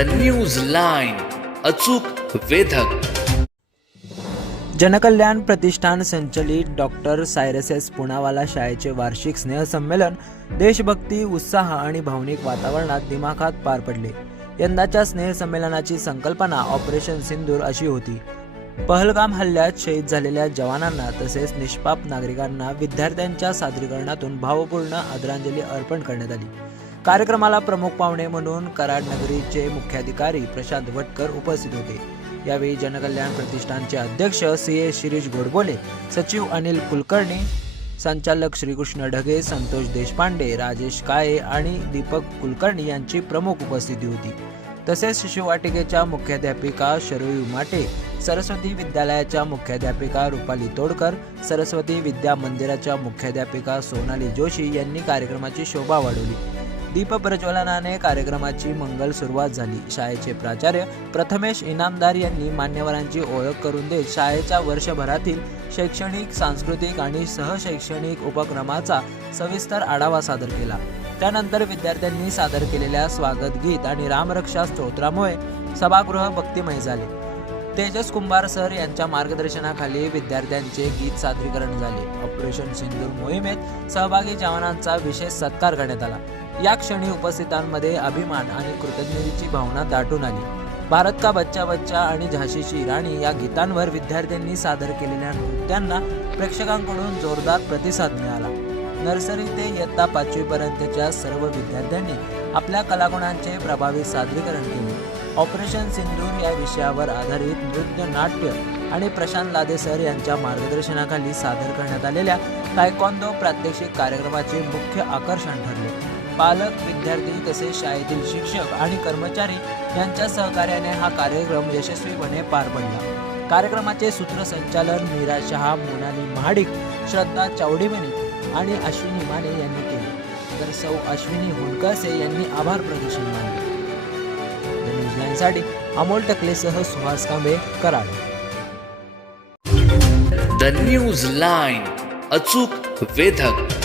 News line, अचूक वेधक. जनकल्याण प्रतिष्ठान संचलित डॉक्टर सायरस एस पुनावाला शाळेचे वार्षिक स्नेहसंमेलन देशभक्ती, उत्साह आणि भावनिक वातावरणात दिमाखात पार पडले. यंदाच्या स्नेहसंमेलनाची संकल्पना ऑपरेशन सिंदूर अशी होती. पहलगाम हल्ल्यात शहीद झालेल्या जवानांना तसेच निष्पाप नागरिकांना विद्यार्थ्यांच्या सादरीकरणातून भावपूर्ण आदरांजली अर्पण करण्यात आली. कार्यक्रमाला प्रमुख पाहुणे म्हणून कराड नगरीचे मुख्याधिकारी प्रशांत वटकर उपस्थित होते. यावेळी जनकल्याण प्रतिष्ठानचे अध्यक्ष CA शिरीष गोडबोले, सचिव अनिल कुलकर्णी, संचालक श्रीकृष्ण ढगे, संतोष देशपांडे, राजेश काळे आणि दीपक कुलकर्णी यांची प्रमुख उपस्थिती होती. तसेच शिशुवाटिकेच्या मुख्याध्यापिका शरोई उमाटे, सरस्वती विद्यालयाच्या मुख्याध्यापिका रुपाली तोडकर, सरस्वती विद्या मंदिराच्या मुख्याध्यापिका सोनाली जोशी यांनी कार्यक्रमाची शोभा वाढवली. दीप प्रज्वलनाने कार्यक्रमाची मंगल सुरुवात झाली. शाळेचे प्राचार्य प्रथमेश इनामदार यांनी मान्यवरांची ओळख करून देत शाळेच्या वर्षभरातील शैक्षणिक, सांस्कृतिक आणि सहशैक्षणिक उपक्रमाचा सविस्तर आढावा सादर केला. त्यानंतर विद्यार्थ्यांनी सादर केलेल्या स्वागत गीत आणि रामरक्षा स्तोत्रामुळे सभागृह भक्तिमय झाले. तेजस कुंभार सर यांच्या मार्गदर्शनाखाली विद्यार्थ्यांचे गीत सादरीकरण झाले. ऑपरेशन सिंदूर मोहिमेत सहभागी जवानांचा विशेष सत्कार करण्यात आला. या क्षणी उपस्थितांमध्ये अभिमान आणि कृतज्ञतेची भावना दाटून आली. भारत का बच्चा बच्चा आणि झाशीची राणी या गीतांवर विद्यार्थ्यांनी सादर केलेल्या नृत्यांना प्रेक्षकांकडून जोरदार प्रतिसाद मिळाला. नर्सरी ते इयत्ता 5वी पर्यंतच्या सर्व विद्यार्थ्यांनी आपल्या कलागुणांचे प्रभावी सादरीकरण केले. ऑपरेशन सिंदूर या विषयावर आधारित नृत्य, नाट्य आणि प्रशांत लादे सर यांच्या मार्गदर्शनाखाली सादर करण्यात आलेल्या तायक्वांदो प्रात्यक्षिक कार्यक्रमाचे मुख्य आकर्षण ठरले. पालक, विद्यार्थी तसेच शाळेतील शिक्षक आणि कर्मचारी यांच्या सहकार्याने हा कार्यक्रम यशस्वीपणे पार पडला. कार्यक्रमाचे सूत्रसंचालन मीरा शहा, मोनाली महाडिक, श्रद्धा चौडिमनी आणि अश्विनी माने यांनी केले, तर सौ अश्विनी हुंडकसे यांनी आभार प्रदर्शन मानले. News लाईनसाठी Amol टकलेसह Suhas Kambe, Karad. News line, अचूक वेधक.